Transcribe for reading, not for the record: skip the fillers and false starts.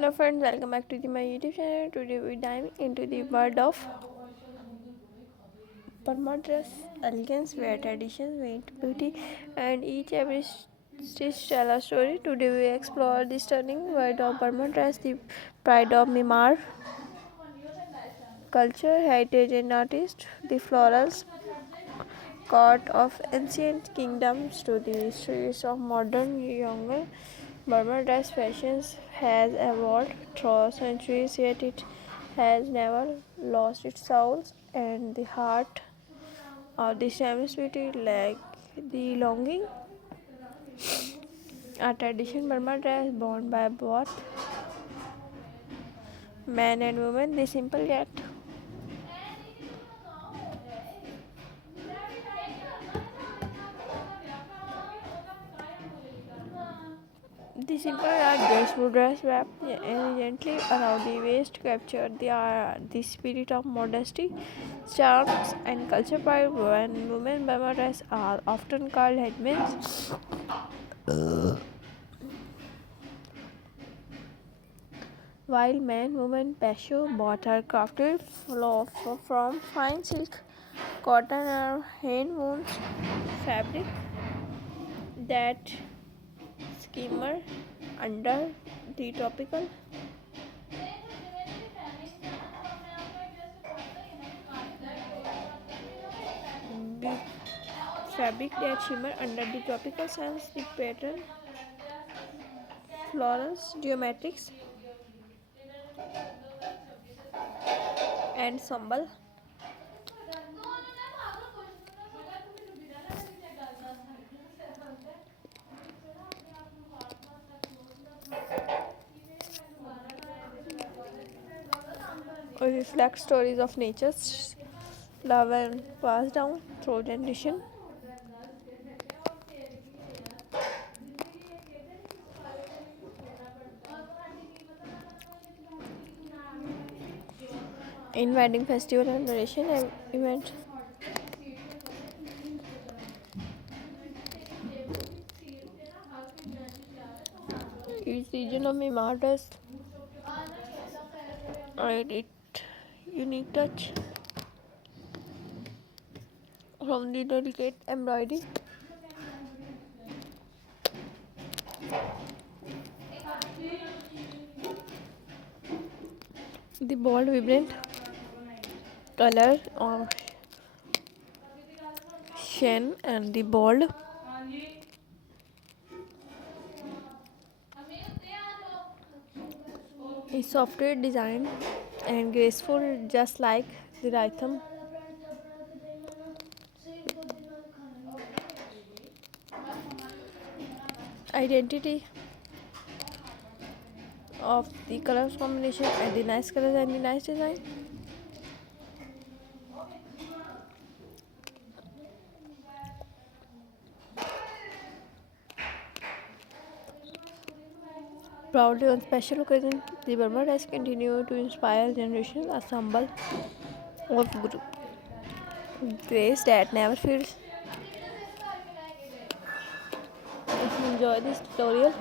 Hello friends, welcome back to my YouTube channel. Today we dive into the world of Burma dress, elegance, wear traditions, weight, beauty, and each every stitch tell a story. Today we explore the stunning world of Burma dress, the pride of Myanmar culture, heritage, and artist, the florals court of ancient kingdoms to the histories of modern younger Burma dress fashions has evolved through centuries, yet it has never lost its soul and the heart of the timeless beauty, like the longing. A tradition Burma dress worn by both men and women, the simple yet the simple art graceful dress wrapped elegantly around the waist captured the spirit of modesty, charms, and culture pride. When women Burma dress are often called headbands, while men women pashu both are crafted from fine silk, cotton, or hand woven fabric that skimmer under the tropical the fabric that shimmer under the tropical suns, the pattern, florals, geometrics, and symbol. Reflect stories of nature's love and passed down through generation. In wedding festival and narration event, each region of Myanmar does add its unique touch from the delicate embroidery, the bold, vibrant color of Shen, and the bold is software designed and graceful, just like the rhythm identity of the colors combination and the nice colors and the nice design. Proudly on special occasions, the Burma dress continue to inspire generations, a symbol of grace that never fades. If you enjoy this tutorial,